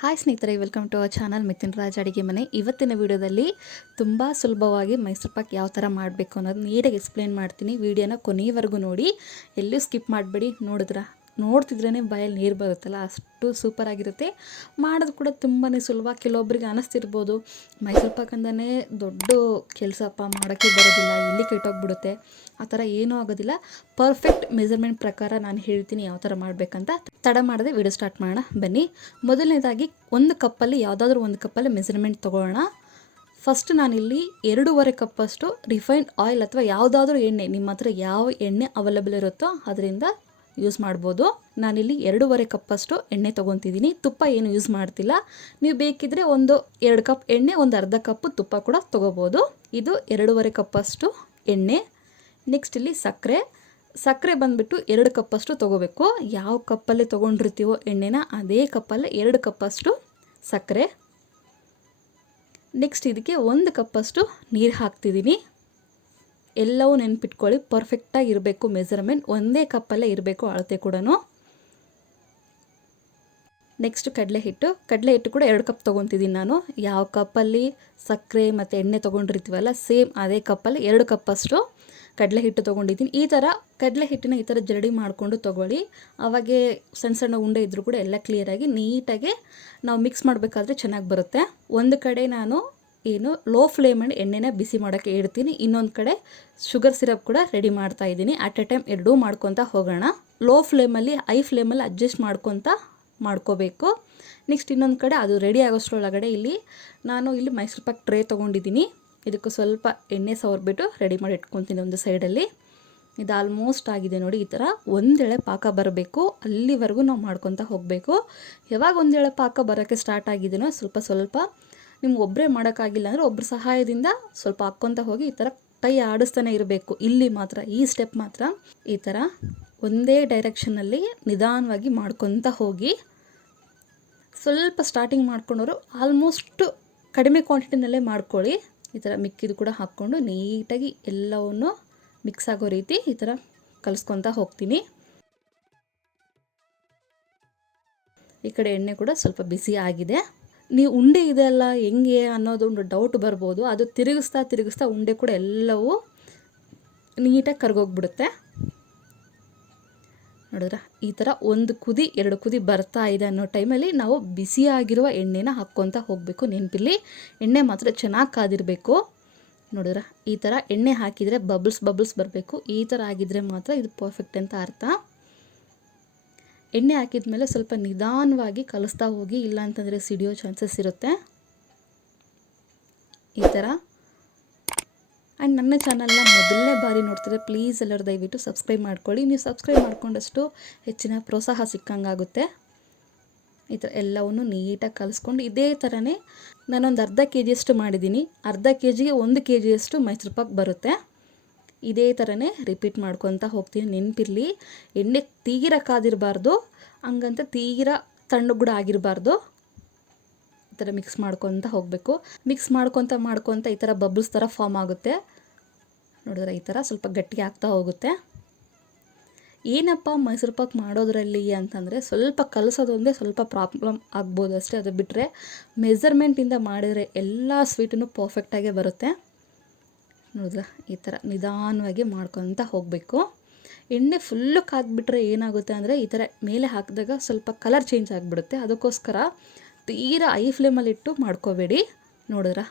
Hi ಸ್ನೇಹಿತರೆ, welcome to our channel Mithun Raj ಅಡುಗೆ ಮನೆ. ಇವತ್ತಿನ ವಿಡಿಯೋದಲ್ಲಿ ತುಂಬ ಸುಲಭವಾಗಿ ಮೈಸೂರು ಪಾಕ್ ಯಾವ ಥರ ಮಾಡಬೇಕು ಅನ್ನೋದು ನೀಟಾಗಿ ಎಕ್ಸ್ಪ್ಲೇನ್ ಮಾಡ್ತೀನಿ. ವಿಡಿಯೋನ ಕೊನೆಯವರೆಗೂ ನೋಡಿ, ಎಲ್ಲೂ ಸ್ಕಿಪ್ ಮಾಡಬೇಡಿ. ನೋಡ್ತಿದ್ರೇ ಬಾಯಲ್ಲಿ ನೀರು ಬರುತ್ತಲ್ಲ, ಅಷ್ಟು ಸೂಪರಾಗಿರುತ್ತೆ. ಮಾಡೋದು ಕೂಡ ತುಂಬಾ ಸುಲಭ. ಕೆಲವೊಬ್ಬರಿಗೆ ಅನ್ನಿಸ್ತಿರ್ಬೋದು ಮೈಸೂರು ಪಾಕ್ ಅಂದೇ ದೊಡ್ಡ ಕೆಲಸಪ್ಪ, ಮಾಡೋಕ್ಕೆ ಬರೋದಿಲ್ಲ, ಇಲ್ಲಿ ಕೆಟ್ಟೋಗ್ಬಿಡುತ್ತೆ. ಆ ಥರ ಏನೂ ಆಗೋದಿಲ್ಲ. ಪರ್ಫೆಕ್ಟ್ ಮೆಜರ್ಮೆಂಟ್ ಪ್ರಕಾರ ನಾನು ಹೇಳ್ತೀನಿ ಯಾವ ಥರ ಮಾಡಬೇಕಂತ. ತಡ ಮಾಡದೆ ವಿಡಿಯೋ ಸ್ಟಾರ್ಟ್ ಮಾಡೋಣ ಬನ್ನಿ. ಮೊದಲನೇದಾಗಿ ಒಂದು ಕಪ್ಪಲ್ಲಿ ಯಾವುದಾದ್ರೂ ಒಂದು ಕಪ್ಪಲ್ಲಿ ಮೆಜರ್ಮೆಂಟ್ ತೊಗೊಳ್ಳೋಣ. ಫಸ್ಟ್ ನಾನಿಲ್ಲಿ 2.5 ಕಪ್ಪಷ್ಟು ರಿಫೈನ್ಡ್ ಆಯಿಲ್ ಅಥವಾ ಯಾವುದಾದ್ರೂ ಎಣ್ಣೆ, ನಿಮ್ಮ ಹತ್ರ ಯಾವ ಎಣ್ಣೆ ಅವೈಲೇಬಲ್ ಇರುತ್ತೋ ಅದರಿಂದ ಯೂಸ್ ಮಾಡ್ಬೋದು. ನಾನಿಲ್ಲಿ 2.5 ಕಪ್ಪಷ್ಟು ಎಣ್ಣೆ ತೊಗೊತಿದ್ದೀನಿ. ತುಪ್ಪ ಏನು ಯೂಸ್ ಮಾಡ್ತಿಲ್ಲ. ನೀವು ಬೇಕಿದ್ರೆ 2 ಕಪ್ ಎಣ್ಣೆ, ಅರ್ಧ ಕಪ್ಪು ತುಪ್ಪ ಕೂಡ ತೊಗೋಬೋದು. ಇದು 2.5 ಕಪ್ಪಷ್ಟು ಎಣ್ಣೆ. ನೆಕ್ಸ್ಟ್ ಇಲ್ಲಿ ಸಕ್ಕರೆ ಬಂದುಬಿಟ್ಟು 2 ಕಪ್ಪಷ್ಟು ತೊಗೋಬೇಕು. ಯಾವ ಕಪ್ಪಲ್ಲಿ ತೊಗೊಂಡಿರ್ತೀವೋ ಎಣ್ಣೆನ ಅದೇ ಕಪ್ಪಲ್ಲೇ 2 ಕಪ್ಪಷ್ಟು ಸಕ್ಕರೆ. ನೆಕ್ಸ್ಟ್ ಇದಕ್ಕೆ 1 ಕಪ್ಪಷ್ಟು ನೀರು ಹಾಕ್ತಿದ್ದೀನಿ. ಎಲ್ಲವೂ ನೆನ್ಪಿಟ್ಕೊಳ್ಳಿ, ಪರ್ಫೆಕ್ಟಾಗಿ ಇರಬೇಕು ಮೆಜರ್ಮೆಂಟ್, ಒಂದೇ ಕಪ್ಪಲ್ಲೇ ಇರಬೇಕು ಅಳತೆ ಕೂಡ. ನೆಕ್ಸ್ಟ್ ಕಡಲೆ ಹಿಟ್ಟು ಕೂಡ 2 ಕಪ್ ತೊಗೊತಿದ್ದೀನಿ ನಾನು. ಯಾವ ಕಪ್ಪಲ್ಲಿ ಸಕ್ಕರೆ ಮತ್ತು ಎಣ್ಣೆ ತೊಗೊಂಡಿರ್ತೀವಲ್ಲ ಸೇಮ್ ಅದೇ ಕಪ್ಪಲ್ಲಿ 2 ಕಪ್ಪಷ್ಟು ಕಡಲೆ ಹಿಟ್ಟು ತೊಗೊಂಡಿದ್ದೀನಿ. ಈ ಥರ ಕಡಲೆ ಹಿಟ್ಟನ್ನ ಈ ಥರ ಜರಡಿ ಮಾಡಿಕೊಂಡು ತೊಗೊಳ್ಳಿ. ಅವಾಗೆ ಸಣ್ಣ ಸಣ್ಣ ಉಂಡೆ ಇದ್ದರೂ ಕೂಡ ಎಲ್ಲ ಕ್ಲಿಯರಾಗಿ ನೀಟಾಗಿ ನಾವು ಮಿಕ್ಸ್ ಮಾಡಬೇಕಾದ್ರೆ ಚೆನ್ನಾಗಿ ಬರುತ್ತೆ. ಒಂದು ಕಡೆ ನಾನು ಲೋ ಫ್ಲೇಮಲ್ಲಿ ಎಣ್ಣೆನ ಬಿಸಿ ಮಾಡೋಕ್ಕೆ ಇಡ್ತೀನಿ, ಇನ್ನೊಂದು ಕಡೆ ಶುಗರ್ ಸಿರಪ್ ಕೂಡ ರೆಡಿ ಮಾಡ್ತಾ ಇದ್ದೀನಿ. ಅಟ್ ಎ ಟೈಮ್ ಎರಡೂ ಮಾಡ್ಕೊತಾ ಹೋಗೋಣ. ಲೋ ಫ್ಲೇಮಲ್ಲಿ ಹೈ ಫ್ಲೇಮಲ್ಲಿ ಅಡ್ಜಸ್ಟ್ ಮಾಡ್ಕೋಬೇಕು. ನೆಕ್ಸ್ಟ್ ಇನ್ನೊಂದು ಕಡೆ ಅದು ರೆಡಿ ಆಗೋಷ್ಟರೊಳಗಡೆ ನಾನು ಮೈಸೂರು ಪಾಕ್ ಟ್ರೇ ತೊಗೊಂಡಿದ್ದೀನಿ. ಇದಕ್ಕೆ ಸ್ವಲ್ಪ ಎಣ್ಣೆ ಸವರ್ಬಿಟ್ಟು ರೆಡಿ ಮಾಡಿ ಇಟ್ಕೊತೀನಿ ಒಂದು ಸೈಡಲ್ಲಿ. ಇದು ಆಲ್ಮೋಸ್ಟ್ ಆಗಿದೆ ನೋಡಿ. ಈ ಥರ ಒಂದೆಳೆ ಪಾಕ ಬರಬೇಕು, ಅಲ್ಲಿವರೆಗೂ ನಾವು ಮಾಡ್ಕೊತಾ ಹೋಗಬೇಕು. ಯಾವಾಗ ಒಂದೆಳೆ ಪಾಕ ಬರೋಕ್ಕೆ ಸ್ಟಾರ್ಟ್ ಆಗಿದೆಯೋ ಸ್ವಲ್ಪ ನಿಮ್ಗೆ ಒಬ್ಬರೇ ಮಾಡೋಕ್ಕಾಗಿಲ್ಲ ಅಂದರೆ ಒಬ್ಬರ ಸಹಾಯದಿಂದ ಸ್ವಲ್ಪ ಹಾಕ್ಕೊತಾ ಹೋಗಿ ಈ ಥರ ಕೈ ಆಡಿಸ್ತಾನೆ ಇರಬೇಕು. ಈ ಸ್ಟೆಪ್ ಮಾತ್ರ ಈ ಥರ ಒಂದೇ ಡೈರೆಕ್ಷನಲ್ಲಿ ನಿಧಾನವಾಗಿ ಮಾಡ್ಕೊತಾ ಹೋಗಿ. ಸ್ವಲ್ಪ ಸ್ಟಾರ್ಟಿಂಗ್ ಮಾಡ್ಕೊಂಡವರು ಆಲ್ಮೋಸ್ಟ್ ಕಡಿಮೆ ಕ್ವಾಂಟಿಟಿನಲ್ಲೇ ಮಾಡ್ಕೊಳ್ಳಿ. ಈ ಥರ ಮಿಕ್ಕಿದು ಕೂಡ ಹಾಕ್ಕೊಂಡು ನೀಟಾಗಿ ಎಲ್ಲವನ್ನು ಮಿಕ್ಸ್ ಆಗೋ ರೀತಿ ಈ ಥರ ಕಲಿಸ್ಕೊತಾ ಹೋಗ್ತೀನಿ. ಈ ಕಡೆ ಎಣ್ಣೆ ಕೂಡ ಸ್ವಲ್ಪ ಬಿಸಿ ಆಗಿದೆ. ನೀವು ಉಂಡೆ ಇದೆಲ್ಲ ಹೆಂಗೆ ಅನ್ನೋದು ಒಂದು ಡೌಟ್ ಬರ್ಬೋದು. ಅದು ತಿರುಗಿಸ್ತಾ ಉಂಡೆ ಕೂಡ ಎಲ್ಲವೂ ನೀಟಾಗಿ ಕರ್ಗೋಗ್ಬಿಡುತ್ತೆ. ನೋಡಿದ್ರೆ ಈ ಥರ 1 ಕುದಿ 2 ಕುದಿ ಬರ್ತಾ ಇದೆ ಅನ್ನೋ ಟೈಮಲ್ಲಿ ನಾವು ಬಿಸಿಯಾಗಿರುವ ಎಣ್ಣೆನ ಹಾಕ್ಕೊತಾ ಹೋಗಬೇಕು. ನೆನಪಿರಲಿ, ಎಣ್ಣೆ ಮಾತ್ರ ಚೆನ್ನಾಗಿ ಕಾದಿರಬೇಕು. ನೋಡಿದ್ರೆ ಈ ಥರ ಎಣ್ಣೆ ಹಾಕಿದರೆ ಬಬಲ್ಸ್ ಬರಬೇಕು. ಈ ಥರ ಆಗಿದ್ರೆ ಮಾತ್ರ ಇದು ಪರ್ಫೆಕ್ಟ್ ಅಂತ ಅರ್ಥ. ಎಣ್ಣೆ ಹಾಕಿದ ಮೇಲೆ ಸ್ವಲ್ಪ ನಿಧಾನವಾಗಿ ಕಲಿಸ್ತಾ ಹೋಗಿ, ಇಲ್ಲ ಅಂತಂದರೆ ಸಿಡಿಯೋ ಚಾನ್ಸಸ್ ಇರುತ್ತೆ. ಈ ಥರ. ಆ್ಯಂಡ್ ನನ್ನ ಚಾನಲ್ನ ಮೊದಲನೇ ಬಾರಿ ನೋಡ್ತಿದ್ರೆ ಪ್ಲೀಸ್ ಎಲ್ಲರೂ ದಯವಿಟ್ಟು ಸಬ್ಸ್ಕ್ರೈಬ್ ಮಾಡ್ಕೊಳ್ಳಿ. ನೀವು ಸಬ್ಸ್ಕ್ರೈಬ್ ಮಾಡ್ಕೊಂಡಷ್ಟು ಹೆಚ್ಚಿನ ಪ್ರೋತ್ಸಾಹ ಸಿಕ್ಕಂಗಾಗುತ್ತೆ. ಈ ಥರ ಎಲ್ಲವನ್ನು ನೀಟಾಗಿ ಕಲಿಸ್ಕೊಂಡು ಇದೇ ಥರನೇ ನಾನೊಂದು ಅರ್ಧ KGಯಷ್ಟು ಮಾಡಿದ್ದೀನಿ. ಅರ್ಧ KGಗೆ 1 KGಯಷ್ಟು ಮೈಸೂರು ಪಾಕ್ ಬರುತ್ತೆ. ಇದೇ ಥರನೇ ರಿಪೀಟ್ ಮಾಡ್ಕೊತಾ ಹೋಗ್ತೀನಿ. ನೆನಪಿರಲಿ, ಎಣ್ಣೆ ತೀರ ಕಾದಿರಬಾರ್ದು, ಹಂಗಂತ ತೀರ ತಣ್ಣಗೆ ಕೂಡ ಆಗಿರಬಾರ್ದು. ಈ ಥರ ಮಿಕ್ಸ್ ಮಾಡ್ಕೊತಾ ಹೋಗಬೇಕು. ಮಿಕ್ಸ್ ಮಾಡ್ಕೊತಾ ಈ ಥರ ಬಬಲ್ಸ್ ಥರ ಫಾರ್ಮ್ ಆಗುತ್ತೆ. ನೋಡಿದ್ರೆ ಈ ಥರ ಸ್ವಲ್ಪ ಗಟ್ಟಿಗೆ ಆಗ್ತಾ ಹೋಗುತ್ತೆ. ಏನಪ್ಪ ಮೈಸೂರು ಪಾಕ್ ಮಾಡೋದ್ರಲ್ಲಿ ಅಂತಂದರೆ ಸ್ವಲ್ಪ ಕಲಿಸೋದೊಂದೇ ಸ್ವಲ್ಪ ಪ್ರಾಬ್ಲಮ್ ಆಗ್ಬೋದು ಅಷ್ಟೇ. ಅದು ಬಿಟ್ಟರೆ ಮೆಜರ್ಮೆಂಟಿಂದ ಮಾಡಿದರೆ ಎಲ್ಲ ಸ್ವೀಟನ್ನು ಪರ್ಫೆಕ್ಟಾಗೇ ಬರುತ್ತೆ. ನೋಡಿದ್ರೆ ಈ ಥರ ನಿಧಾನವಾಗಿ ಮಾಡ್ಕೊತಾ ಹೋಗಬೇಕು. ಎಣ್ಣೆ ಫುಲ್ಲು ಕಾದ್ಬಿಟ್ರೆ ಏನಾಗುತ್ತೆ ಅಂದರೆ ಈ ಥರ ಮೇಲೆ ಹಾಕಿದಾಗ ಸ್ವಲ್ಪ ಕಲರ್ ಚೇಂಜ್ ಆಗಿಬಿಡುತ್ತೆ. ಅದಕ್ಕೋಸ್ಕರ ತೀರಾ ಹೈ ಫ್ಲೇಮಲ್ಲಿಟ್ಟು ಮಾಡ್ಕೋಬೇಡಿ. ನೋಡಿದ್ರೆ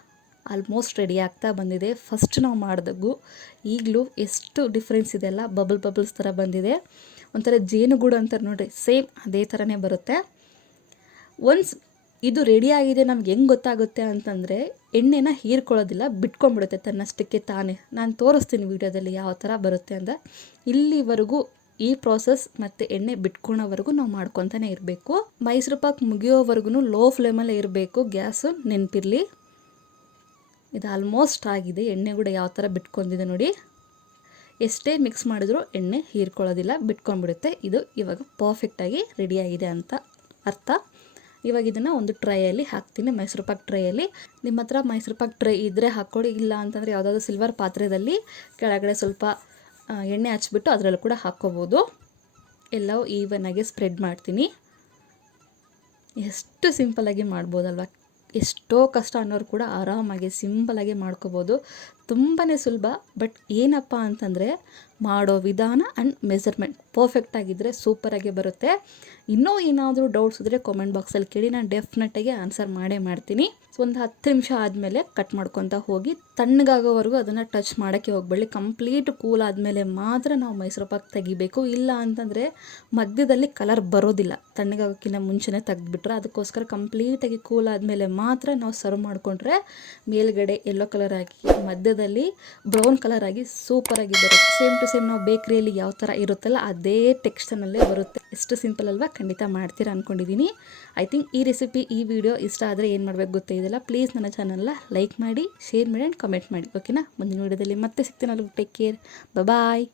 ಆಲ್ಮೋಸ್ಟ್ ರೆಡಿ ಆಗ್ತಾ ಬಂದಿದೆ. ಫಸ್ಟ್ ನಾವು ಮಾಡಿದಾಗೂ ಈಗಲೂ ಎಷ್ಟು ಡಿಫ್ರೆನ್ಸ್ ಇದೆಲ್ಲ, ಬಬಲ್ಸ್ ಥರ ಬಂದಿದೆ. ಒಂಥರ ಜೇನುಗೂಡು ಅಂತಾರೆ ನೋಡಿರಿ, ಸೇಮ್ ಅದೇ ಥರನೇ ಬರುತ್ತೆ. ಒನ್ಸ್ ಇದು ರೆಡಿ ಆಗಿದೆ ನಮ್ಗೆ ಹೆಂಗೆ ಗೊತ್ತಾಗುತ್ತೆ ಅಂತಂದರೆ ಎಣ್ಣೆನ ಹೀರ್ಕೊಳ್ಳೋದಿಲ್ಲ, ಬಿಟ್ಕೊಂಡ್ಬಿಡುತ್ತೆ ತನ್ನಷ್ಟಕ್ಕೆ ತಾನೇ. ನಾನು ತೋರಿಸ್ತೀನಿ ವಿಡಿಯೋದಲ್ಲಿ ಯಾವ ಥರ ಬರುತ್ತೆ ಅಂತ. ಇಲ್ಲಿವರೆಗೂ ಈ ಪ್ರಾಸೆಸ್ ಮತ್ತು ಎಣ್ಣೆ ಬಿಟ್ಕೊಳೋವರೆಗೂ ನಾವು ಮಾಡ್ಕೊತಾನೆ ಇರಬೇಕು. ಮೈಸೂರು ಪಾಕ್ ಮುಗಿಯೋವರೆಗೂ ಲೋ ಫ್ಲೇಮಲ್ಲೇ ಇರಬೇಕು ಗ್ಯಾಸು, ನೆನಪಿರಲಿ. ಇದು ಆಲ್ಮೋಸ್ಟ್ ಆಗಿದೆ. ಎಣ್ಣೆ ಕೂಡ ಯಾವ ಥರ ಬಿಟ್ಕೊಂಡಿದೆ ನೋಡಿ. ಎಷ್ಟೇ ಮಿಕ್ಸ್ ಮಾಡಿದ್ರೂ ಎಣ್ಣೆ ಹೀರ್ಕೊಳ್ಳೋದಿಲ್ಲ, ಬಿಟ್ಕೊಂಡ್ಬಿಡುತ್ತೆ. ಇದು ಇವಾಗ ಪರ್ಫೆಕ್ಟಾಗಿ ರೆಡಿಯಾಗಿದೆ ಅಂತ ಅರ್ಥ. ಇವಾಗ ಇದನ್ನು ಒಂದು ಟ್ರೈಯಲ್ಲಿ ಹಾಕ್ತೀನಿ, ಮೈಸೂರು ಪಾಕ್ ಟ್ರೈಯಲ್ಲಿ. ನಿಮ್ಮ ಹತ್ರ ಮೈಸೂರು ಪಾಕ್ ಟ್ರೈ ಇದ್ದರೆ ಹಾಕ್ಕೊಳ್ಳಿ, ಇಲ್ಲ ಅಂತಂದರೆ ಯಾವುದಾದ್ರೂ ಸಿಲ್ವರ್ ಪಾತ್ರೆಯಲ್ಲಿ ಕೆಳಗಡೆ ಸ್ವಲ್ಪ ಎಣ್ಣೆ ಹಚ್ಬಿಟ್ಟು ಅದರಲ್ಲೂ ಕೂಡ ಹಾಕ್ಕೋಬೋದು. ಎಲ್ಲವೂ ಈವನ್ನಾಗಿ ಸ್ಪ್ರೆಡ್ ಮಾಡ್ತೀನಿ. ಎಷ್ಟು ಸಿಂಪಲ್ಲಾಗಿ ಮಾಡ್ಬೋದಲ್ವ. ಎಷ್ಟೋ ಕಷ್ಟ ಅನ್ನೋರು ಕೂಡ ಆರಾಮಾಗಿ ಸಿಂಪಲಾಗಿ ಮಾಡ್ಕೋಬೋದು. ತುಂಬಾ ಸುಲಭ. ಬಟ್ ಏನಪ್ಪ ಅಂತಂದರೆ ಮಾಡೋ ವಿಧಾನ ಆ್ಯಂಡ್ ಮೆಸರ್ಮೆಂಟ್ ಪರ್ಫೆಕ್ಟಾಗಿದ್ದರೆ ಸೂಪರಾಗಿ ಬರುತ್ತೆ. ಇನ್ನೂ ಏನಾದರೂ ಡೌಟ್ಸ್ ಇದ್ದರೆ ಕಾಮೆಂಟ್ ಬಾಕ್ಸಲ್ಲಿ ಕೇಳಿ, ನಾನು ಡೆಫಿನೆಟಾಗಿ ಆನ್ಸರ್ ಮಾಡೇ ಮಾಡ್ತೀನಿ. ಒಂದು 10 ನಿಮಿಷ ಆದಮೇಲೆ ಕಟ್ ಮಾಡ್ಕೊತಾ ಹೋಗಿ ತಣ್ಣಗಾಗೋವರೆಗೂ ಅದನ್ನು ಟಚ್ ಮಾಡೋಕ್ಕೆ ಹೋಗಬೇಡಿ. ಕಂಪ್ಲೀಟ್ ಕೂಲ್ ಆದಮೇಲೆ ಮಾತ್ರ ನಾವು ಮೈಸೂರು ಪಾಕ್ ತೆಗಿಬೇಕು. ಇಲ್ಲ ಅಂತಂದರೆ ಮಧ್ಯದಲ್ಲಿ ಕಲರ್ ಬರೋದಿಲ್ಲ, ತಣ್ಣಗಾಗೋಕ್ಕಿಂತ ಮುಂಚೆನೇ ತೆಗೆದುಬಿಟ್ರೆ. ಅದಕ್ಕೋಸ್ಕರ ಕಂಪ್ಲೀಟಾಗಿ ಕೂಲ್ ಆದಮೇಲೆ ಮಾತ್ರ ನಾವು ಸರ್ವ್ ಮಾಡಿಕೊಂಡ್ರೆ ಮೇಲ್ಗಡೆ ಯೆಲ್ಲೋ ಕಲರ್ ಆಗಿ ಮಧ್ಯದಲ್ಲಿ ಬ್ರೌನ್ ಕಲರ್ ಆಗಿ ಸೂಪರಾಗಿ ಬರುತ್ತೆ. ಸೇಮ್ ಟು ಸೇಮ್ ನಾವು ಬೇಕ್ರಿಯಲ್ಲಿ ಯಾವ ಥರ ಇರುತ್ತಲ್ಲ ಅದೇ ಟೆಕ್ಸ್ಚರ್ನಲ್ಲೇ ಬರುತ್ತೆ. ಎಷ್ಟು ಸಿಂಪಲ್ ಅಲ್ವಾ? ಖಂಡಿತ ಮಾಡ್ತೀರಾ ಅಂದ್ಕೊಂಡಿದ್ದೀನಿ. ಐ ಥಿಂಕ್ ಈ ರೆಸಿಪಿ, ಈ ವಿಡಿಯೋ ಇಷ್ಟ ಆದರೆ ಏನು ಮಾಡಬೇಕು ಗೊತ್ತೇ ಇದೆಯಲ್ಲ, ಪ್ಲೀಸ್ ನನ್ನ ಚಾನಲ್ನ ಲೈಕ್ ಮಾಡಿ, ಶೇರ್ ಮಾಡಿ ಆ್ಯಂಡ್ ಕಮೆಂಟ್ ಮಾಡಿ. ಓಕೆನಾ? ಮುಂದಿನ ವಿಡಿಯೋದಲ್ಲಿ ಮತ್ತೆ ಸಿಗ್ತೀನಲ್ಲ. ಟೇಕ್ ಕೇರ್, ಬಾಯ್.